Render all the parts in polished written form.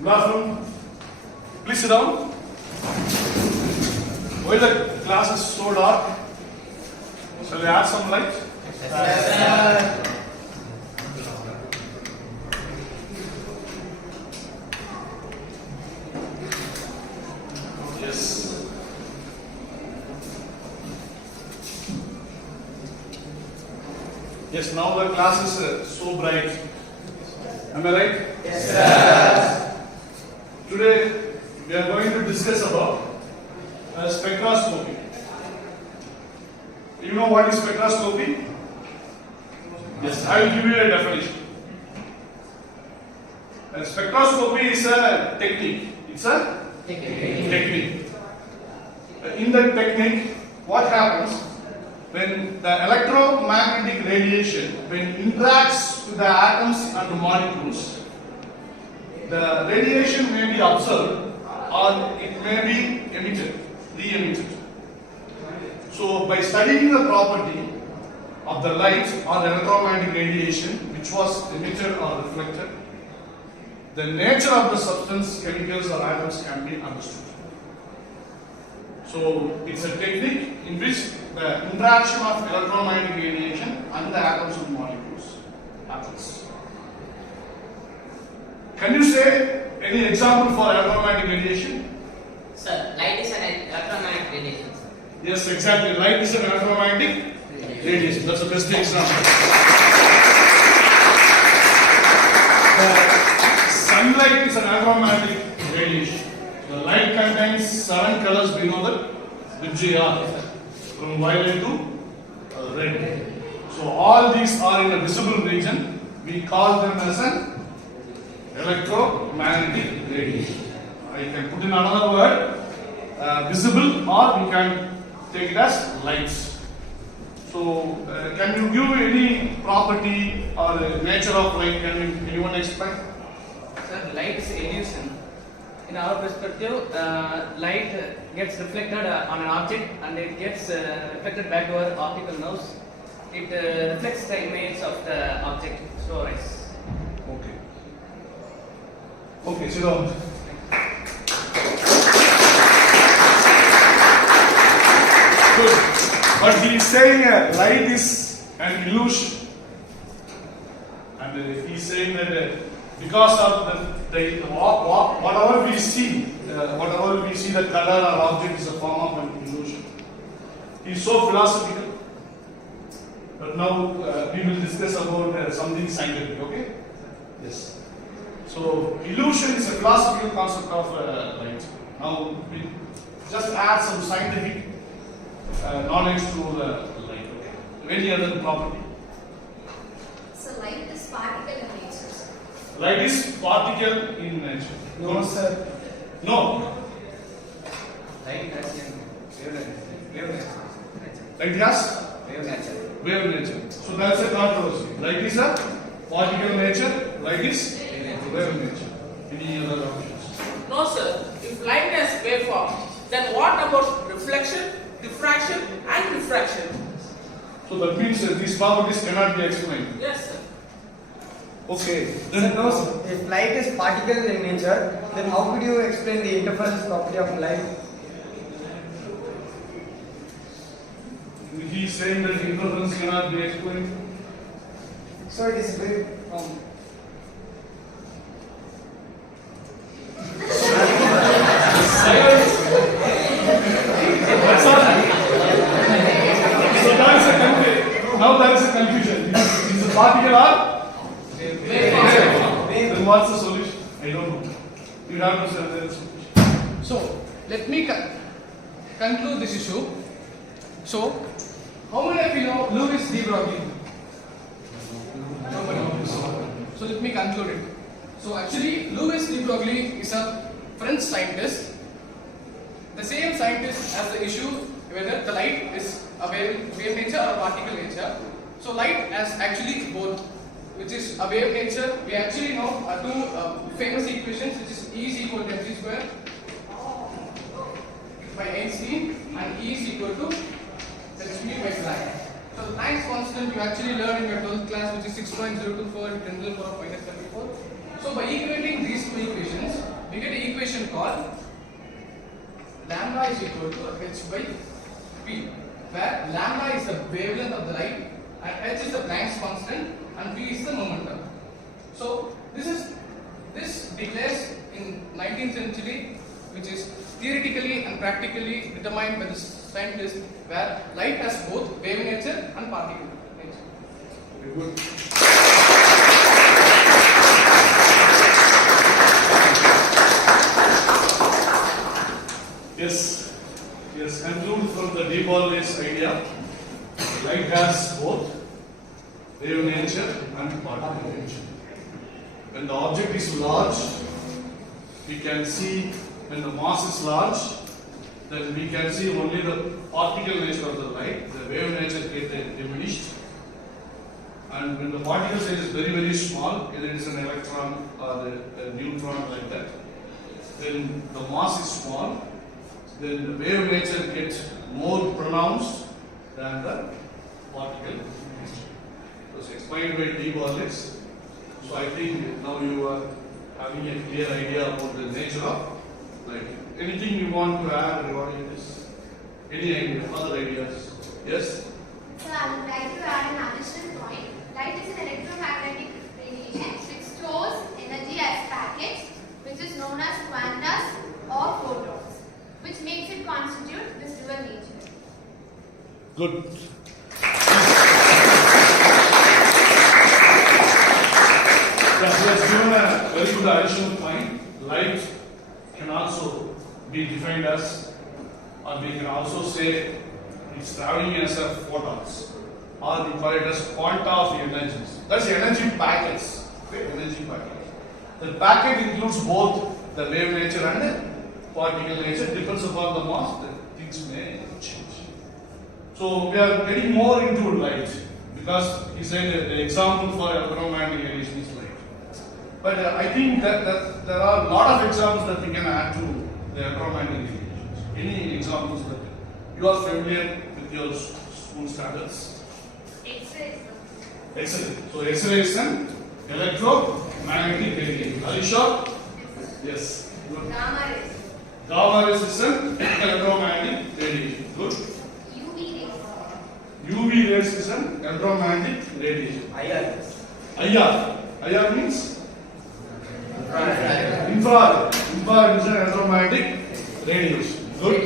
Good afternoon. Please sit down. Why the class is so dark? Shall we add some light? Yes, Yes. Yes, now the class is so bright. Am I right? yes, sir. Today we are going to discuss about spectroscopy. You know what is spectroscopy? Yes, I will give you a definition. Spectroscopy is a technique. It's a technique. In that technique, what happens when the electromagnetic radiation, when interacts with the atoms and molecules, the radiation may be observed or it may be emitted, re-emitted. So, by studying the property of the light or the electromagnetic radiation which was emitted or reflected, the nature of the substance, chemicals or atoms can be understood. So, it's a technique in which the interaction of electromagnetic radiation and the atoms and molecules happens. Can you say any example for electromagnetic radiation? Sir, light is an electromagnetic radiation. Yes, exactly. Light is an electromagnetic radiation. That's the best example. Sunlight is an electromagnetic radiation. The light contains 7 colors, we know that, which they are from violet to red. So all these are in a visible region. We call them as an electromagnetic radiation. I can put in another word, visible, or we can take it as lights. So can you give any property or nature of light? Can anyone explain? Sir, light is illusion. In our perspective, light gets reflected on an object and it gets reflected back to our optical nerves. It reflects the image of the object. So, yes. Okay. Okay, sit down. Good. But he is saying light is an illusion. And he is saying that because of whatever we see, the color or object is a form of an illusion. He is so philosophical. But now we will discuss about something scientific, okay? Yes. So, illusion is a philosophical concept of light. Now, we just add some scientific knowledge to the light, okay? Any other property? So light is particle in nature, sir. Light is particle in nature. No, sir. No. Light has wave nature. Light has Wave nature. wave nature. So that's a controversy. Light is a particle nature, light is wave nature. Any other options? No, sir. If light has waveform, then what about reflection, diffraction, and refraction? So that means these properties cannot be explained. Yes, sir. Okay. Sir, no, sir. If light is particle in nature, then how could you explain the interference property of light? He is saying that interference cannot be explained. So it is very Silence. That's all. So that is a confusion. Now there is a confusion. Is the particle or wave? Then what's the solution? I don't know. You have to say the solution. So, let me conclude this issue. So, how many of you know Louis de Broglie? Nobody knows. So, let me conclude it. So, actually, Louis de Broglie is a French scientist. The same scientist has the issue whether the light is a wave nature or a particle nature. So, light has actually both, which is a wave nature. We actually know two famous equations, which is E is equal to mc square by Einstein and E is equal to mu by Planck. So the Planck's constant you actually learned in your 12th class, which is 6.024 10 to the power of -34. So by equating these two equations, is equal to h by p, where lambda is the wavelength of the light and h is the Planck's constant and p is the momentum. So this declares in 19th century, which is theoretically and practically determined by the scientists, where light has both wave nature and particle nature. Very good. Yes, conclude from the de Broglie's idea. Light has both wave nature and particle nature. When the object is large, we can see, when the mass is large, then we can see only the particle nature of the light, the wave nature gets diminished. And when the particle size is very, very small, whether it is an electron or a neutron like that, then the mass is small, then the wave nature gets more pronounced than the particle nature. It was explained by de Broglie. So I think now you are having a clear idea about the nature of light. Anything you want to add regarding this? Any idea, other ideas? Yes? So I would like to add an additional point. Light is an electromagnetic radiation which stores energy as packets, which is known as quantas or photons, which makes it constitute this dual nature. Good. Yes, he has given a very good additional point. Light can also be defined as, or we can also say it's traveling as a photons, or we call it as quanta of energies. That's energy packets. Okay? Energy packets. The packet includes both the wave nature and the particle nature. Depends upon the mass, the things may change. So we are getting more into light because he said that the example for electromagnetic radiation is light. But I think that there are a lot of examples that we can add to the electromagnetic radiations. Any examples that you are familiar with your school standards? X-rays. Excellent. So X-ray is an electromagnetic radiation. Are you sure? Yes. Good. Gamma rays. Gamma rays is an electromagnetic radiation. Good. UV rays. UV rays is an electromagnetic radiation. IR. IR means infrared. Infrared is an electromagnetic radiation. Good.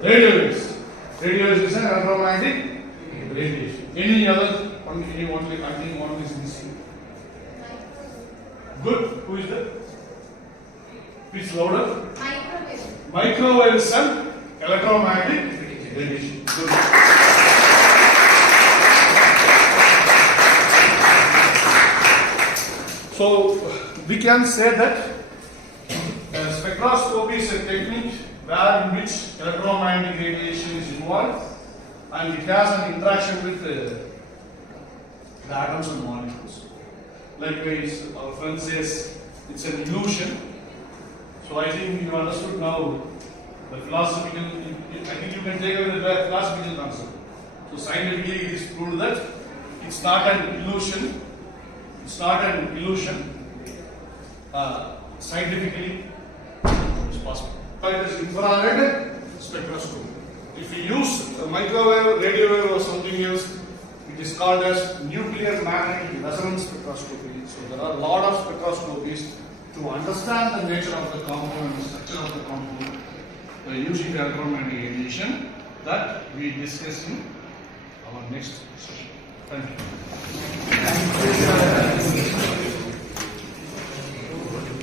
Radio waves. Radio waves is an electromagnetic radiation. Any other? I think one is missing. Good. Who is that? Please louder. Microwave. Microwave is an electromagnetic radiation. Good. So we can say that spectroscopy is a technique where in which electromagnetic radiation is involved and it has an interaction with the atoms and molecules. Likewise, our friend says it's an illusion. So I think you understood now the philosophical, I think you can take away the philosophical concept. So scientifically it is proved that it's not an illusion. It's not an illusion. Scientifically, it's possible. It is infrared spectroscopy. If we use a microwave, radio wave, or something else, it is called as nuclear magnetic resonance spectroscopy. So there are a lot of spectroscopies to understand the nature of the compound and the structure of the compound using electromagnetic radiation that we discuss in our next session. Thank you.